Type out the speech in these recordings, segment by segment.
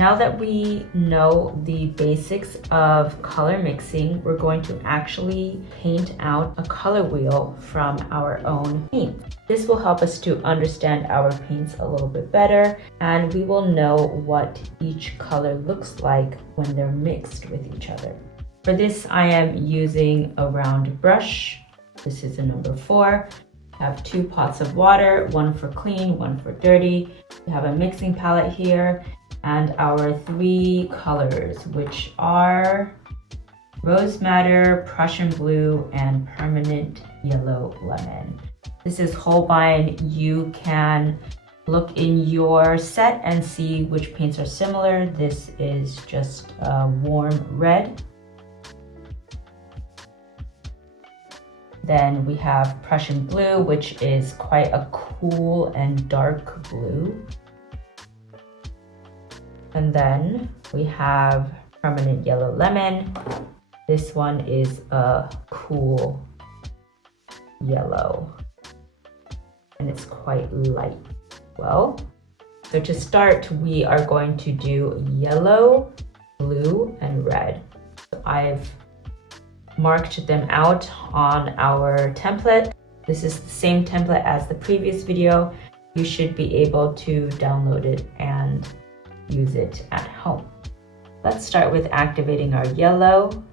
Now that we know the basics of color mixing, we're going to actually paint out a color wheel from our own paint. This will help us to understand our paints a little bit better, and we will know what each color looks like when they're mixed with each other. For this, I am using a round brush. This is a number 4. I have 2 pots of water, one for clean, one for dirty. We have a mixing palette here, and our 3 colors, which are Rose Madder, Prussian Blue, and Permanent Yellow Lemon. This is Holbein. You can look in your set and see which paints are similar. This is just a warm red. Then we have Prussian Blue, which is quite a cool and dark blue. And then we have Permanent Yellow Lemon. This one is a cool yellow, and it's quite light. Well, so to start, we are going to do yellow, blue, and red. So I've marked them out on our template. This is the same template as the previous video. You should be able to download it and use it at home. Let's start with activating our yellow.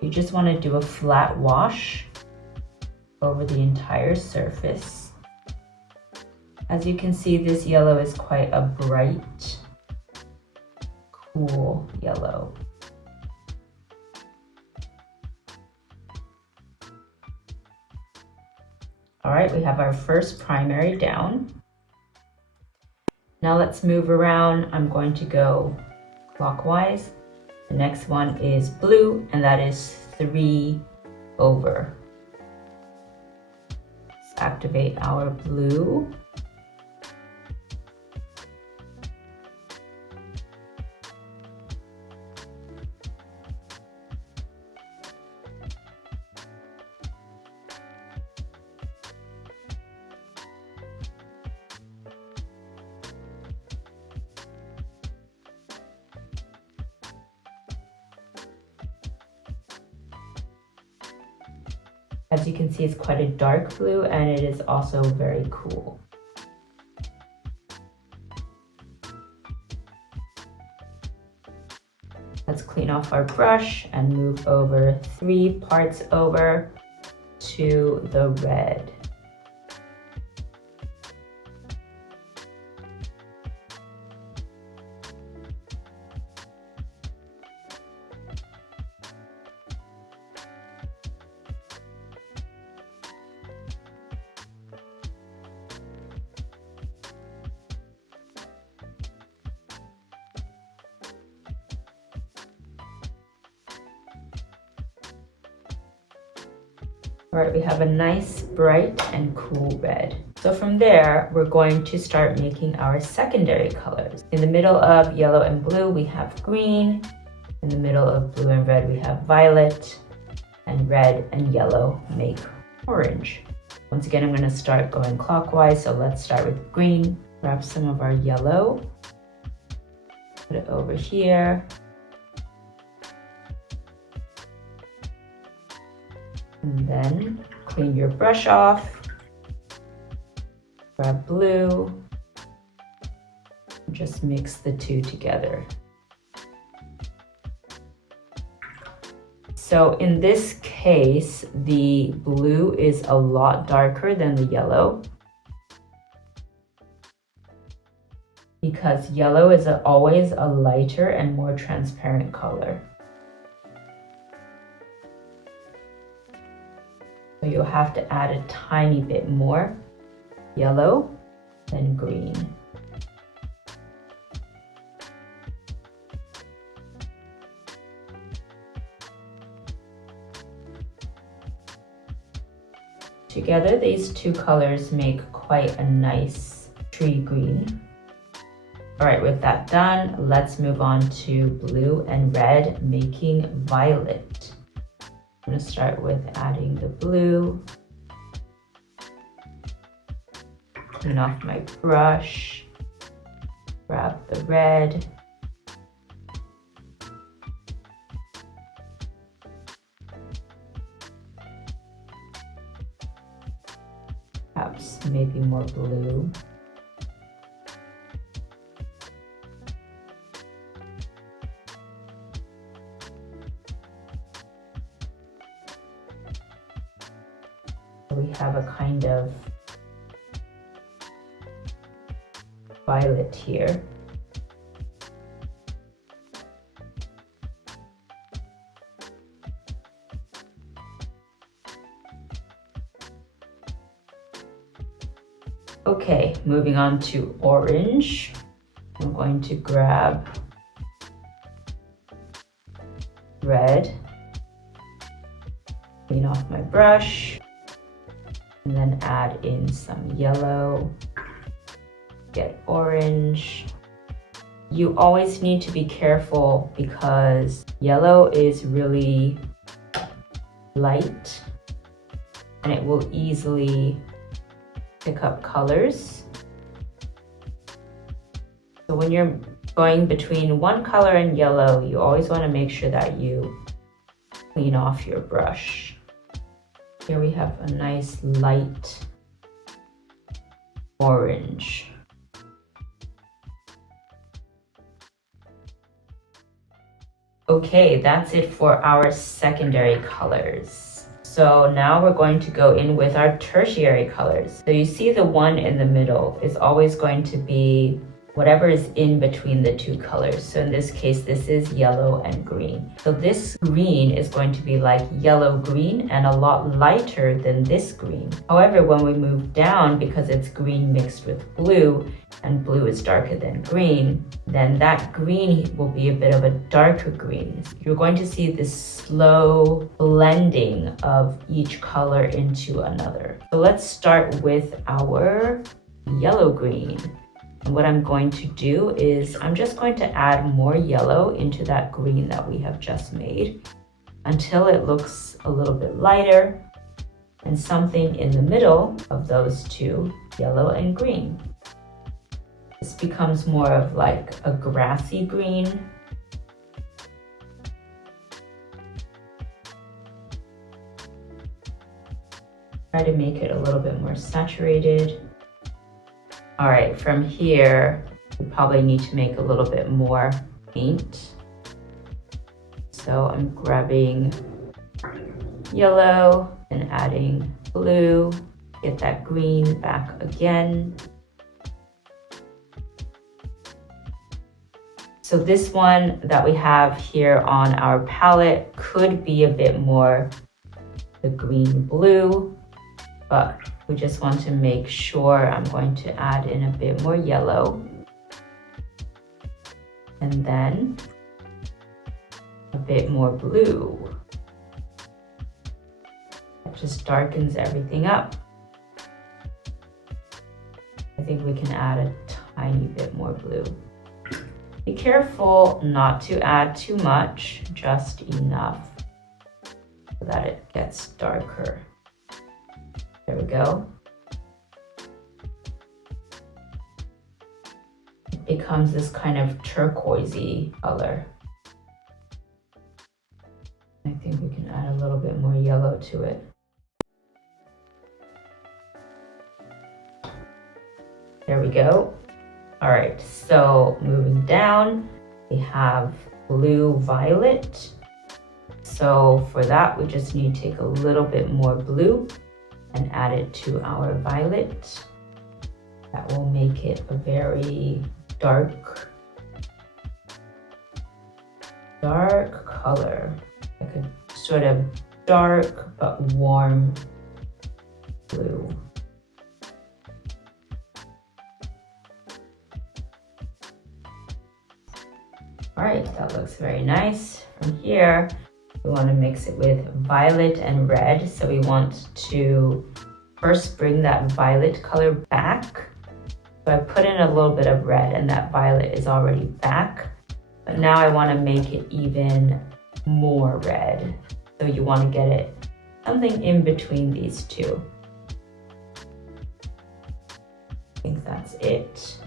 You just want to do a flat wash over the entire surface. As you can see, this yellow is quite a bright, cool yellow. All right, we have our first primary down. Now let's move around. I'm going to go clockwise. The next one is blue, and that is 3 over. Let's activate our blue. As you can see, it's quite a dark blue, and it is also very cool. Let's clean off our brush and move over 3 parts over to the red. All right, we have a nice bright and cool red. So from there, we're going to start making our secondary colors. In the middle of yellow and blue, we have green. In the middle of blue and red, we have violet, and red and yellow make orange. Once again, I'm going to start going clockwise. So let's start with green. Grab some of our yellow, put it over here. And then clean your brush off, grab blue, and just mix the 2 together. So in this case, the blue is a lot darker than the yellow, because yellow is always a lighter and more transparent color. So you'll have to add a tiny bit more yellow than green. Together, these 2 colors make quite a nice tree green. All right, with that done, let's move on to blue and red, making violet. I'm going to start with adding the blue. clean off my brush, grab the red. Perhaps maybe more blue. We have a kind of violet here. Okay, moving on to orange. I'm going to grab red, clean off my brush, and then add in some yellow, get orange. You always need to be careful because yellow is really light and it will easily pick up colors. So when you're going between one color and yellow, you always want to make sure that you clean off your brush. Here we have a nice light orange. Okay, that's it for our secondary colors. So now we're going to go in with our tertiary colors. So you see the one in the middle is always going to be whatever is in between the two colors. So in this case, this is yellow and green. So this green is going to be like yellow green and a lot lighter than this green. However, when we move down, because it's green mixed with blue and blue is darker than green, then that green will be a bit of a darker green. You're going to see this slow blending of each color into another. So let's start with our yellow green. And what I'm going to do is I'm just going to add more yellow into that green that we have just made until it looks a little bit lighter and something in the middle of those two, yellow and green. This becomes more of like a grassy green. Try to make it a little bit more saturated. All right, from here, we probably need to make a little bit more paint. So I'm grabbing yellow and adding blue, get that green back again. So this one that we have here on our palette could be a bit more the green blue, but we just want to make sure. I'm going to add in a bit more yellow and then a bit more blue. That just darkens everything up. I think we can add a tiny bit more blue. Be careful not to add too much, just enough so that it gets darker. There we go. It becomes this kind of turquoisey color. I think we can add a little bit more yellow to it. There we go. All right, so moving down, we have blue violet. So for that, we just need to take a little bit more blue and add it to our violet. That will make it a very dark color, like a sort of dark but warm blue. All right, that looks very nice. From here, we want to mix it with violet and red. So we want to first bring that violet color back. So I put in a little bit of red and that violet is already back. But now I want to make it even more red. So you want to get it something in between these two. That's it.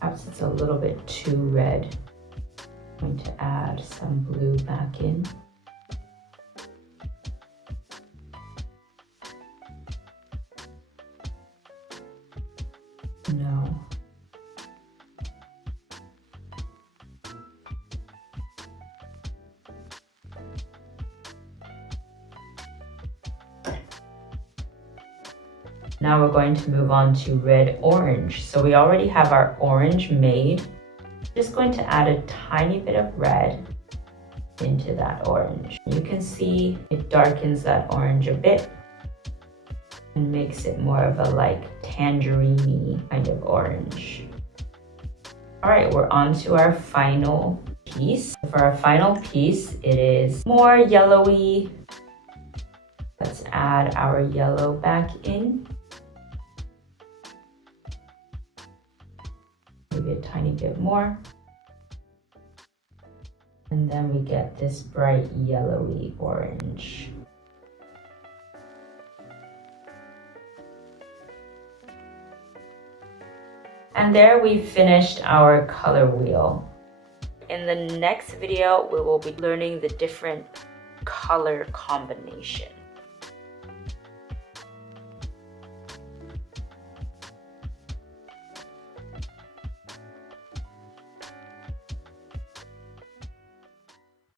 Perhaps it's a little bit too red. I'm going to add some blue back in. No. Now we're going to move on to red orange. So we already have our orange made. Just going to add a tiny bit of red into that orange. You can see it darkens that orange a bit and makes it more of a like tangerine kind of orange. All right, we're on to our final piece. For our final piece, it is more yellowy. Let's add our yellow back in. Maybe a tiny bit more. And then we get this bright yellowy orange. And there we've finished our color wheel. In the next video, we will be learning the different color combinations.